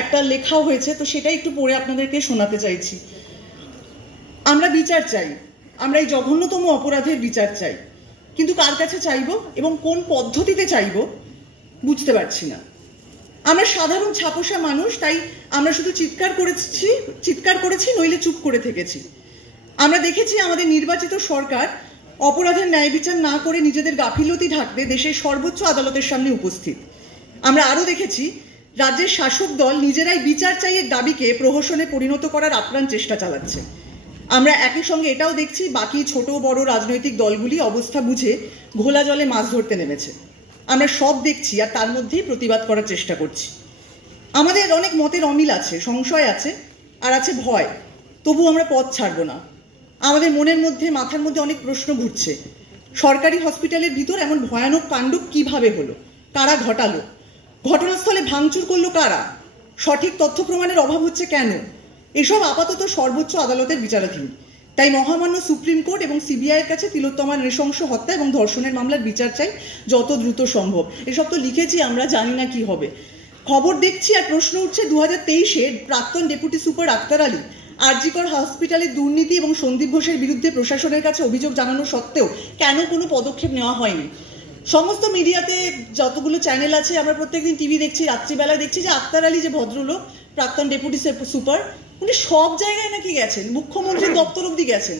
একটা লেখা হয়েছে, তো সেটাই একটু পড়ে আপনাদেরকে শোনাতে চাইছি। আমরা বিচার চাই, আমরা এই জঘন্যতম অপরাধের বিচার চাই, কিন্তু কার কাছে চাইব এবং কোন পদ্ধতিতে চাইব বুঝতে পারছি না। আমরা সাধারণ ছাপোষা মানুষ, তাই আমরা শুধু চিৎকার করেছি নইলে চুপ করে থেকেছি। আমরা দেখেছি আমাদের নির্বাচিত সরকার অপরাধের ন্যায় বিচার না করে নিজেদের গাফিলতি ঢাকতে দেশের সর্বোচ্চ আদালতের সামনে উপস্থিত। আমরা আরো দেখেছি রাজ্যের শাসক দল নিজেরাই বিচার চাইয়ের দাবিকে প্রহসনে পরিণত করার আপ্রাণ চেষ্টা চালাচ্ছে। আমরা একই সঙ্গে এটাও দেখছি বাকি ছোট বড় রাজনৈতিক দলগুলি অবস্থা বুঝে ঘোলা জলে মাছ ধরতে নেমেছে। আমরা সব দেখছি আর তার মধ্যেই প্রতিবাদ করার চেষ্টা করছি। আমাদের অনেক মতের অমিল আছে, সংশয় আছে, আর আছে ভয়। তবু আমরা পথ ছাড়ব না। আমাদের মনের মধ্যে মাথার মধ্যে অনেক প্রশ্ন ঘুরছে। সরকারি হসপিটালের ভিতর এমন ভয়ানক কাণ্ড কিভাবে হলো? কারা ঘটালো? ঘটনাস্থলে ভাঙচুর করলো কারা? সঠিক তথ্য প্রমাণের অভাব হচ্ছে কেন? এসব আপাতত সর্বোচ্চ আদালতের বিচারাধীন। তাই মহামান্য সুপ্রিম কোর্ট এবং সিবিআই এর কাছে তিলোত্তমার নৃশংস হত্যা এবং ধর্ষণের মামলার বিচার চাই যত দ্রুত সম্ভব। এসব তো লিখেছি, আমরা জানি না কি হবে। খবর দেখছি আর প্রশ্ন উঠছে 2023-এর প্রাক্তন ডেপুটি সুপার আক্তার আলী আরজিকর হসপিটালের দুর্নীতি এবং সন্দীপ ঘোষের বিরুদ্ধে প্রশাসনের কাছে অভিযোগ জানানো সত্ত্বেও কেন কোনো পদক্ষেপ নেওয়া হয়নি? সমস্ত মিডিয়াতে যতগুলো চ্যানেল আছে, আমরা প্রত্যেকদিন টিভি দেখছি, রাত্রিবেলায় দেখছি যে আক্তার আলী যে ভদ্রলোক প্রাক্তন ডেপুটি সুপার, উনি সব জায়গায় নাকি গেছেন, মুখ্যমন্ত্রীর দপ্তর অব্দি গেছেন।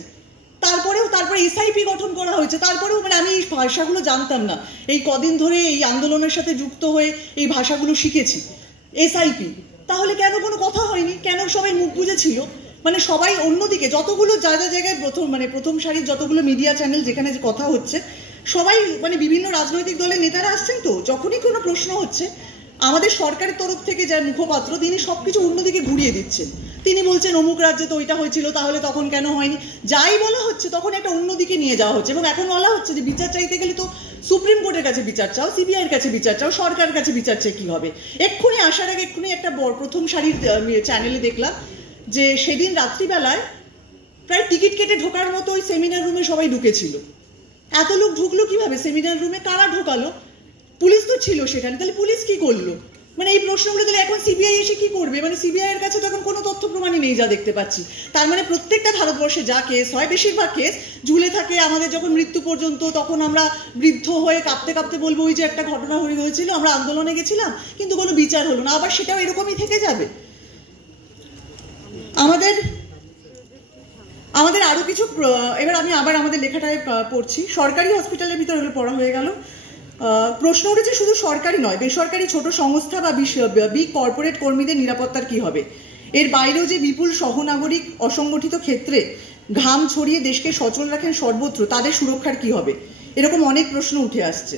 তারপরে এসআইপি গঠন করা হয়েছে। তারপরেও আমি এই ভাষাগুলো জানতাম না, এই কদিন ধরে এই আন্দোলনের সাথে যুক্ত হয়ে এই ভাষাগুলো শিখেছি। এসআইপি, তাহলে কেন কোনো কথা হয়নি? কেন সবাই মুখ বুজেছিল? সবাই অন্যদিকে যতগুলো জায়গায় প্রথম সারির যতগুলো মিডিয়া চ্যানেল যেখানে যে কথা হচ্ছে, সবাই বিভিন্ন রাজনৈতিক দলের নেতারা আসছেন, তো যখনই কোনো প্রশ্ন হচ্ছে আমাদের সরকারের তরফ থেকে যার মুখপাত্র, তিনি সবকিছু অন্যদিকে ঘুরিয়ে দিচ্ছেন। তিনি বলছেন অমুক রাজ্যে তো ওইটা হয়েছিল, তাহলে তখন কেন হয়নি? যাই বলা হচ্ছে তখন একটা অন্যদিকে নিয়ে যাওয়া হচ্ছে। এবং এখন বলা হচ্ছে যে বিচার চাইতে গেলে তো সুপ্রিম কোর্টের কাছে বিচার চাও, সিবিআই এর কাছে বিচার চাও, সরকারের কাছে বিচার চেয়ে কি হবে? এক্ষুনি আসার আগে একটা প্রথম সারির চ্যানেলে দেখলাম যে সেদিন রাত্রিবেলায় প্রায় টিকিট কেটে ঢোকার মতো ওই সেমিনার রুমে সবাই ঢুকেছিল। এত লোক ঢুকলো কিভাবে সেমিনার রুমে? কারা ঢোকালো? পুলিশ তো ছিল সেখানে, তাহলে পুলিশ কি করলো? এই প্রশ্নগুলো তাহলে এখন সিবিআই এসে কি করবে? সিবিআই এর কাছে তখন কোনো তথ্য প্রমাণই নেই যা দেখতে পাচ্ছি। তার প্রত্যেকটা ভারতবর্ষে যা কেস হয়, বেশিরভাগ কেস ঝুলে থাকে আমাদের যখন মৃত্যু পর্যন্ত। তখন আমরা বৃদ্ধ হয়ে কাঁপতে কাঁপতে বলবো ওই যে একটা ঘটনা হয়েছিল, আমরা আন্দোলনে গেছিলাম কিন্তু কোনো বিচার হলো না। আবার সেটাও এরকমই থেকে যাবে। আমাদের আরো কিছু, এবার আমি আবার আমাদের লেখাটায় পড়ছি। সরকারি হসপিটালের ভিতরে পড়া হয়ে গেল। প্রশ্ন উঠেছে শুধু সরকারি নয়, বেসরকারি ছোট সংস্থা বা বিগ কর্পোরেট কর্মীদের নিরাপত্তার কি হবে? এর বাইরেও যে বিপুল সহনাগরিক অসংগঠিত ক্ষেত্রে ঘাম ছড়িয়ে দেশকে সচল রাখেন সর্বত্র, তাদের সুরক্ষার কি হবে? এরকম অনেক প্রশ্ন উঠে আসছে।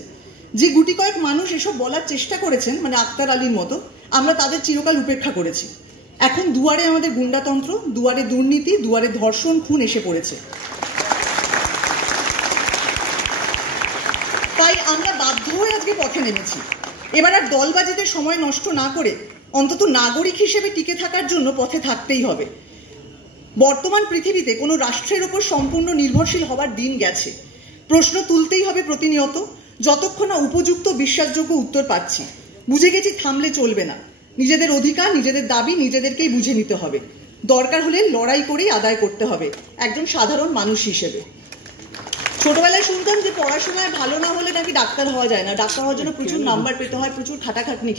যে গুটি কয়েক মানুষ এসব বলার চেষ্টা করেছেন, আক্তার আলীর মতো, আমরা তাদের চিরকাল উপেক্ষা করেছি। এখন দুয়ারে আমাদের গুন্ডাতন্ত্র, দুয়ারে দুর্নীতি, দুয়ারে ধর্ষণ, খুন এসে পড়েছে। তাই আমরা বাধ্য হয়ে আজকে পথে নেমেছি। এবার আর দলবাজিতে সময় নষ্ট না করে অন্তত নাগরিক হিসেবে টিকে থাকার জন্য পথে থাকতেই হবে। বর্তমান পৃথিবীতে কোনো রাষ্ট্রের ওপর সম্পূর্ণ নির্ভরশীল হবার দিন গেছে। প্রশ্ন তুলতেই হবে প্রতিনিয়ত, যতক্ষণ না উপযুক্ত বিশ্বাসযোগ্য উত্তর পাচ্ছি। বুঝে গেছি থামলে চলবে না। নিজেদের অধিকার, নিজেদের দাবি নিজেদেরকেই বুঝে নিতে হবে। দরকার হলে লড়াই করেই আদায় করতে হবে, একজন সাধারণ মানুষ হিসেবে। ছোটবেলায় শুনতাম যে পড়াশোনায় ভালো না হলে নাকি ডাক্তার হওয়া যায় না, ডাক্তার হওয়ার জন্য প্রচুর নাম্বার পেতে হয়, প্রচুর খাটাখাটনি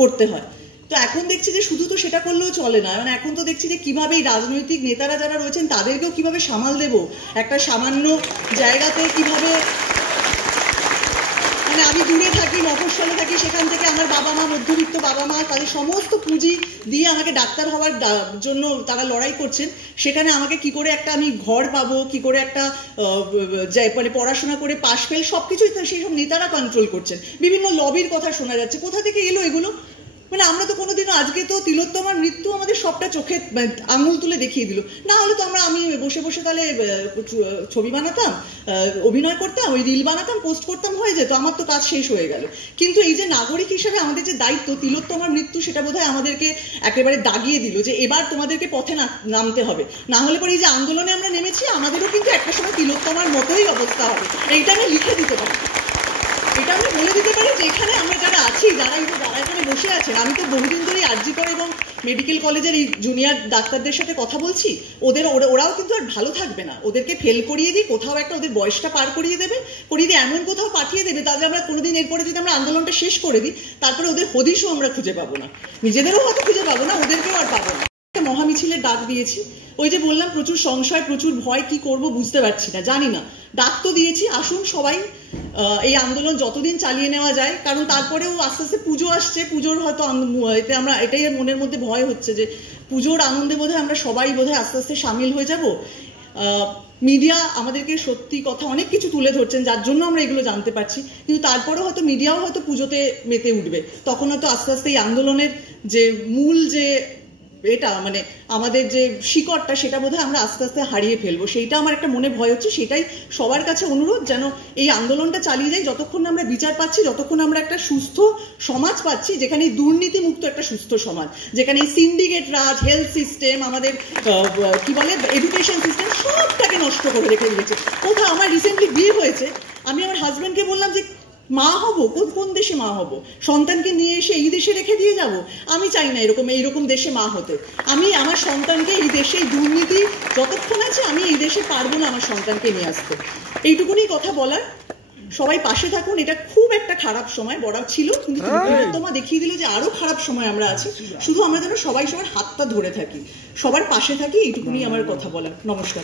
করতে হয়। তো এখন দেখছি যে শুধু তো সেটা করলেও চলে না। এখন তো দেখছি যে কিভাবে এই রাজনৈতিক নেতারা যারা রয়েছেন তাদেরকেও কিভাবে সামাল দেব, একটা সামান্য জায়গাতে কিভাবে। আমি দূরে থাকি, মফস্বলে থাকি, সেখান থেকে আমার বাবা মা, মধ্যবিত্ত বাবা মা, তাদের সমস্ত পুঁজি দিয়ে আমাকে ডাক্তার হওয়ার জন্য তারা লড়াই করছেন। সেখানে আমাকে কি করে একটা আমি ঘর পাবো, কি করে একটা পড়াশোনা করে পাশ ফেল, সবকিছুই সেই সব নেতারা কন্ট্রোল করছেন। বিভিন্ন লবির কথা শোনা যাচ্ছে। কোথা থেকে এলো এগুলো? আমরা তো কোনোদিনও, আজকে তো তিলোত্তমার মৃত্যু আমাদের সবটা চোখে আঙুল তুলে দেখিয়ে দিল। না হলে তো আমি বসে বসে তাহলে ছবি বানাতাম, অভিনয় করতাম, ওই রিল বানাতাম, পোস্ট করতাম, হয়ে যেত, আমার তো কাজ শেষ হয়ে গেল। কিন্তু এই যে নাগরিক হিসেবে আমাদের যে দায়িত্ব, তিলোত্তমার মৃত্যু সেটা বোধহয় আমাদেরকে একেবারে দাগিয়ে দিল যে এবার তোমাদেরকে পথে নামতে হবে। না হলে পরে এই যে আন্দোলনে আমরা নেমেছি, আমাদেরও কিন্তু একটা সময় তিলোত্তমার মতোই অবস্থা হবে। এইটা আমি লিখে দিতে পারি। এটা আমি বলে দিতে পারি যে এখানে আমরা যারা আছি, যারা এখানে বসে আছেন, আমি তো বহুদিন ধরেই আরজি কর এবং মেডিকেল কলেজের এই জুনিয়র ডাক্তারদের সাথে কথা বলছি। ওরাও কিন্তু আর ভালো থাকবে না, ওদেরকে ফেল করিয়ে দিই, কোথাও একটা ওদের বয়সটা পার করিয়ে দিয়ে এমন কোথাও পাঠিয়ে দেবে, তাহলে আমরা কোনোদিন এরপরে যদি আমরা আন্দোলনটা শেষ করে দিই, তারপরে ওদের হদিশও আমরা খুঁজে পাবো না, নিজেদেরও হয়তো খুঁজে পাবো না, ওদেরকেও আর পাবো না। মহামিছিলের ডাক দিয়েছি, ওই যে বললাম প্রচুর সংশয়, প্রচুর ভয়, কি করব বুঝতে পারছি না, জানি না। ডাক তো দিয়েছি, আসুন সবাই এই আন্দোলন যতদিন চালিয়ে নেওয়া যায়, কারণ তারপরেও আস্তে আস্তে পুজো আসছে, পুজোর হয়তো এতে আমরা এটাই মনের মধ্যে ভয় হচ্ছে যে পুজোর আনন্দে বোধহয় আমরা সবাই বোধহয় আস্তে আস্তে সামিল হয়ে যাব। মিডিয়া আমাদেরকে সত্যি কথা অনেক কিছু তুলে ধরছেন, যার জন্য আমরা এগুলো জানতে পারছি, কিন্তু তারপরেও হয়তো মিডিয়াও হয়তো পুজোতে মেতে উঠবে, তখন হয়তো আস্তে আস্তে এই আন্দোলনের যে মূল যে এটা মানে আমাদের যে শিকড়টা, সেটা বোধহয় আমরা আস্তে আস্তে হারিয়ে ফেলবো, সেইটা আমার একটা মনে ভয় হচ্ছে। সেটাই সবার কাছে অনুরোধ, যেন এই আন্দোলনটা চালিয়ে যাই যতক্ষণ আমরা বিচার পাচ্ছি, যতক্ষণ আমরা একটা সুস্থ সমাজ পাচ্ছি, যেখানে দুর্নীতি মুক্ত একটা সুস্থ সমাজ, যেখানে এই সিন্ডিকেট রাজ, হেলথ সিস্টেম, আমাদের কি বলে এডুকেশন সিস্টেম সবটাকে নষ্ট করে রেখে দিয়েছে। কোথাও আমার রিসেন্টলি বিয়ে হয়েছে, আমি আমার হাজব্যান্ডকে বললাম যে মা হব, কোন দেশে মা হব, সন্তানকে নিয়ে এসে এই দেশে রেখে দিয়ে যাব? আমি চাই না এইরকম দেশে মা হতে। আমি আমার সন্তানকে এই দেশে, দুর্নীতি যতক্ষণ আছে আমি এই দেশে পারবো না আমার সন্তানকে নিয়ে আসতে। এইটুকুনি কথা বলার, সবাই পাশে থাকুন। এটা খুব একটা খারাপ সময় বড় ছিল, কিন্তু তোমা দেখিয়ে দিল যে আরো খারাপ সময় আমরা আছি। শুধু আমরা যেন সবাই সবার হাতটা ধরে থাকি, সবার পাশে থাকি, এইটুকুনি আমার কথা বলার। নমস্কার।